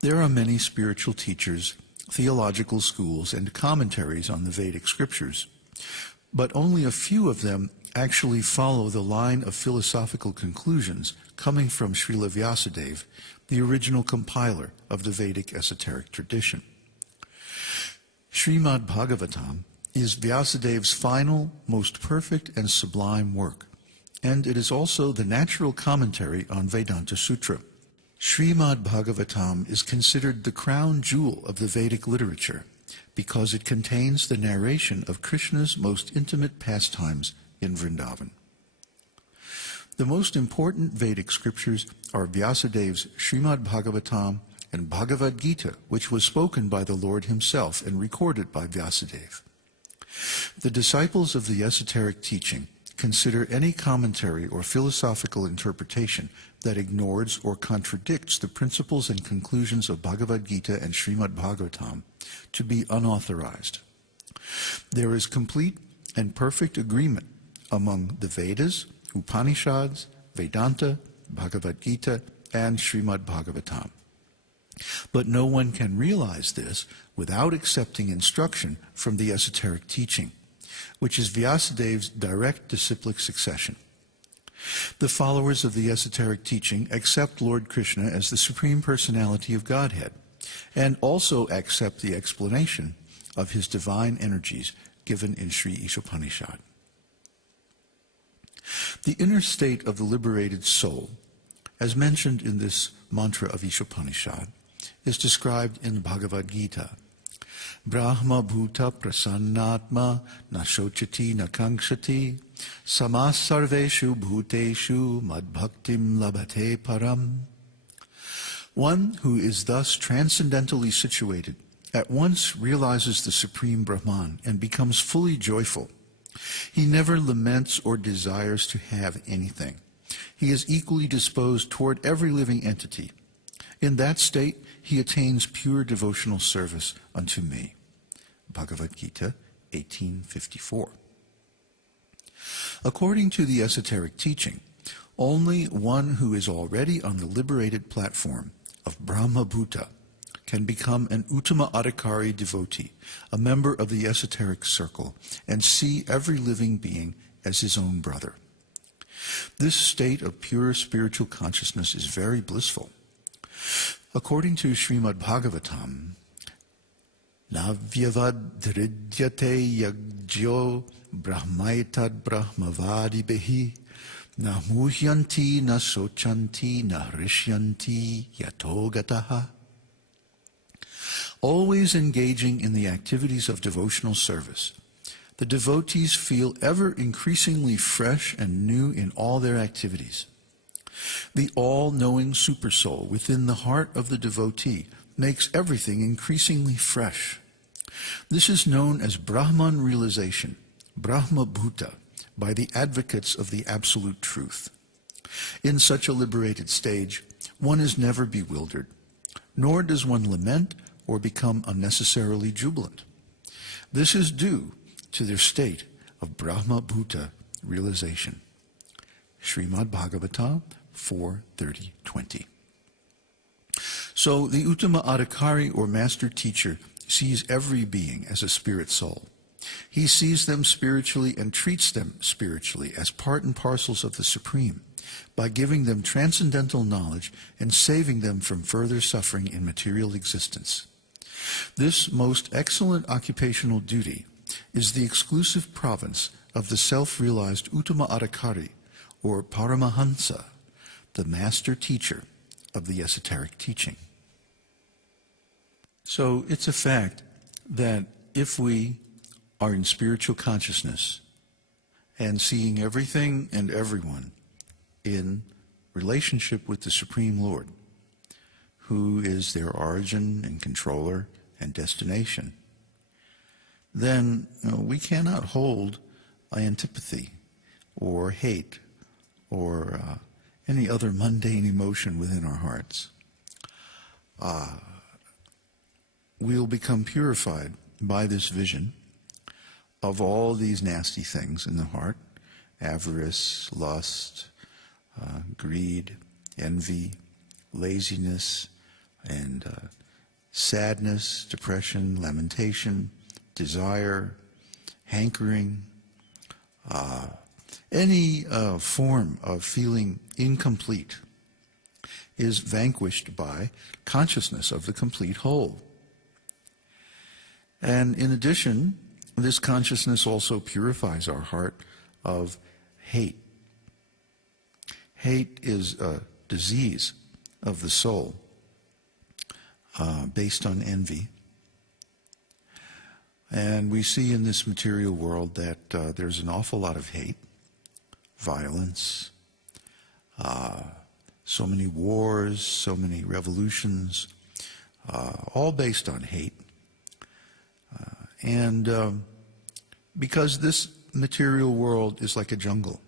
There are many spiritual teachers, theological schools, and commentaries on the Vedic scriptures, but only a few of them actually follow the line of philosophical conclusions coming from Srila Vyasadeva, the original compiler of the Vedic esoteric tradition. Śrīmad-Bhāgavatam is Vyasadeva's final, most perfect and sublime work, and it is also the natural commentary on Vedānta-sūtra. Śrīmad-Bhāgavatam is considered the crown jewel of the Vedic literature because it contains the narration of Krishna's most intimate pastimes in Vrindavan. The most important Vedic scriptures are Vyasadeva's Śrīmad-Bhāgavatam and Bhagavad-gītā, which was spoken by the Lord himself and recorded by Vyasadeva. The disciples of the esoteric teaching consider any commentary or philosophical interpretation that ignores or contradicts the principles and conclusions of Bhagavad-gītā and Śrīmad-Bhāgavatam to be unauthorized. There is complete and perfect agreement among the Vedas, Upanishads, Vedanta, Bhagavad-gītā, and Śrīmad-Bhāgavatam. But no one can realize this without accepting instruction from the esoteric teaching, which is Vyasadeva's direct disciplic succession. The followers of the esoteric teaching accept Lord Krishna as the Supreme Personality of Godhead, and also accept the explanation of his divine energies given in Sri Isopanisad. The inner state of the liberated soul, as mentioned in this mantra of Īśopaniṣad, is described in the Bhagavad-gītā. Brahma bhuta prasannatma na shochati na kankshati samas sarveshu bhūteṣu madbhaktim labhate param. One who is thus transcendentally situated at once realizes the Supreme Brahman and becomes fully joyful. He never laments or desires to have anything. He is equally disposed toward every living entity. In that state, he attains pure devotional service unto me. Bhagavad-gītā 18:54. According to the esoteric teaching, only one who is already on the liberated platform of Brahma Bhuta can become an Uttama Adhikari devotee, a member of the esoteric circle, and see every living being as his own brother. This state of pure spiritual consciousness is very blissful. According to Śrīmad-Bhāgavatam, Navyavad-dhridyate yajyo brahmaitad brahmavadibihi na muhyanti na sochanti na hrisyanti yatogataha. Always engaging in the activities of devotional service, the devotees feel ever increasingly fresh and new in all their activities. The all-knowing Supersoul within the heart of the devotee makes everything increasingly fresh. This is known as Brahman realization, Brahma Bhuta, by the advocates of the Absolute Truth. In such a liberated stage, one is never bewildered, nor does one lament or become unnecessarily jubilant. This is due to their state of Brahma Bhuta realization. Śrīmad-Bhāgavatam 4:30-20. So the Uttama Adhikari or master teacher sees every being as a spirit soul. He sees them spiritually and treats them spiritually as part and parcels of the Supreme by giving them transcendental knowledge and saving them from further suffering in material existence. This most excellent occupational duty is the exclusive province of the self-realized Uttama Adhikari or Paramahansa, the master teacher of the esoteric teaching. So it's a fact that if we are in spiritual consciousness and seeing everything and everyone in relationship with the Supreme Lord, who is their origin and controller and destination, then we cannot hold antipathy or hate or any other mundane emotion within our hearts. We'll become purified by this vision of all these nasty things in the heart: avarice, lust, greed, envy, laziness, and sadness, depression, lamentation, desire, hankering, any form of feeling incomplete is vanquished by consciousness of the complete whole. And in addition, this consciousness also purifies our heart of hate. Hate is a disease of the soul based on envy. And we see in this material world that there's an awful lot of hate, violence, so many wars, so many revolutions, all based on hate. And because this material world is like a jungle,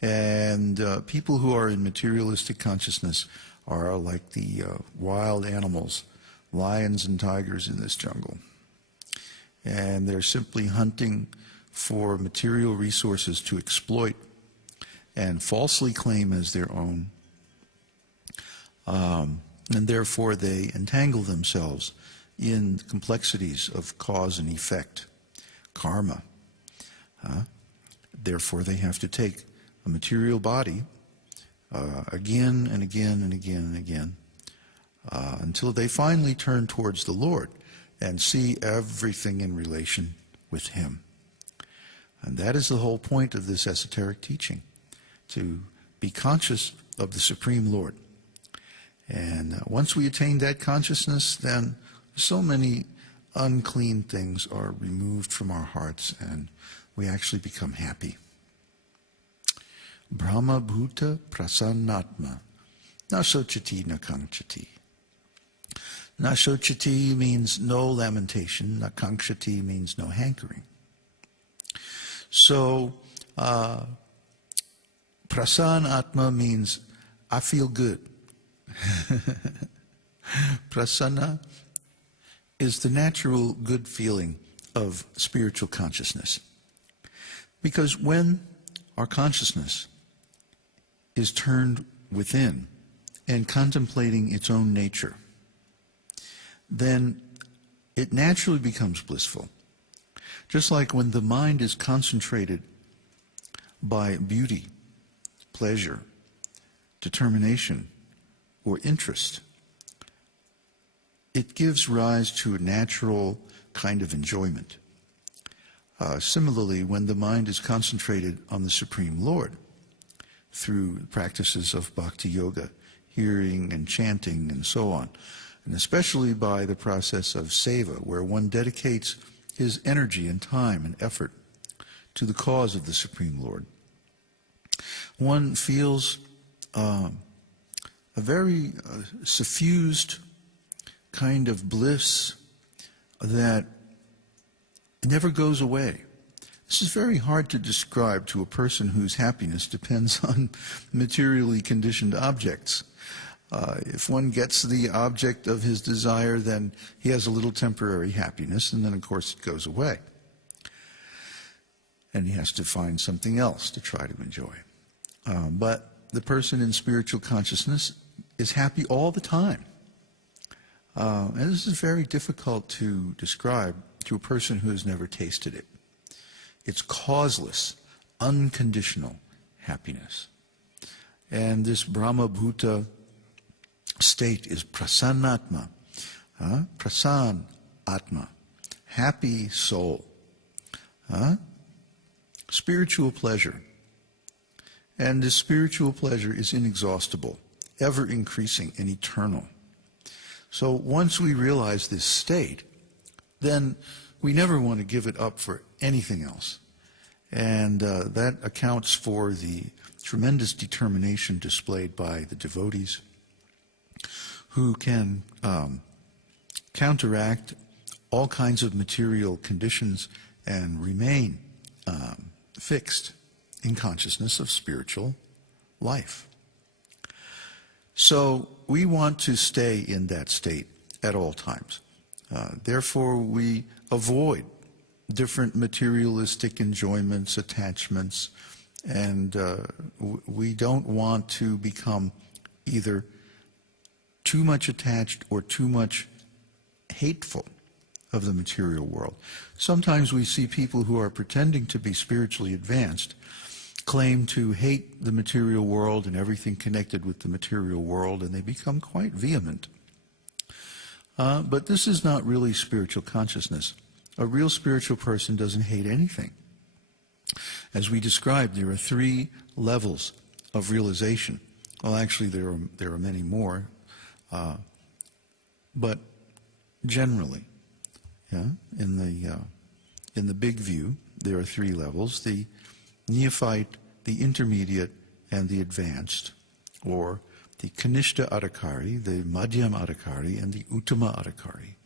and people who are in materialistic consciousness are like the wild animals, lions and tigers in this jungle. And they're simply hunting for material resources to exploit and falsely claim as their own. And therefore they entangle themselves in the complexities of cause and effect, karma. Therefore they have to take a material body again and again and again and again until they finally turn towards the Lord and see everything in relation with Him. And that is the whole point of this esoteric teaching, to be conscious of the Supreme Lord. And once we attain that consciousness, then so many unclean things are removed from our hearts and we actually become happy. Brahma bhuta prasannatma na sochati na kaṅkshati. Na sochati means no lamentation, na kaṅkshati means no hankering. So prasanna means I feel good. Prasanna is the natural good feeling of spiritual consciousness. Because when our consciousness is turned within and contemplating its own nature, then it naturally becomes blissful. Just like when the mind is concentrated by beauty, pleasure, determination, or interest, it gives rise to a natural kind of enjoyment. Similarly, when the mind is concentrated on the Supreme Lord through practices of bhakti yoga, hearing and chanting and so on, and especially by the process of seva, where one dedicates his energy and time and effort to the cause of the Supreme Lord, one feels a very suffused kind of bliss that never goes away. This is very hard to describe to a person whose happiness depends on materially conditioned objects. If one gets the object of his desire, then he has a little temporary happiness, and then of course it goes away. And he has to find something else to try to enjoy. But the person in spiritual consciousness is happy all the time. And this is very difficult to describe to a person who has never tasted it. It's causeless, unconditional happiness. And this Brahma Bhuta state is prasannatma, prasann atma, happy soul, spiritual pleasure. And this spiritual pleasure is inexhaustible, ever increasing and eternal. So once we realize this state, then we never want to give it up for anything else. And that accounts for the tremendous determination displayed by the devotees who can counteract all kinds of material conditions and remain fixed in consciousness of spiritual life. So we want to stay in that state at all times. Therefore, we avoid different materialistic enjoyments, attachments, and we don't want to become either too much attached or too much hateful of the material world. Sometimes we see people who are pretending to be spiritually advanced claim to hate the material world and everything connected with the material world, and they become quite vehement. But this is not really spiritual consciousness. A real spiritual person doesn't hate anything. As we described, there are 3 levels of realization. Well, actually, there are many more, but generally, in the big view, there are 3 levels: the neophyte, the intermediate, and the advanced, or the Kanishta Adhikari, the Madhyam Adhikari, and the Uttama Adhikari,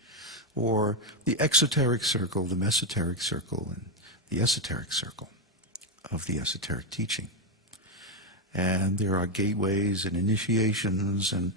or the exoteric circle, the mesoteric circle, and the esoteric circle of the esoteric teaching. And there are gateways and initiations and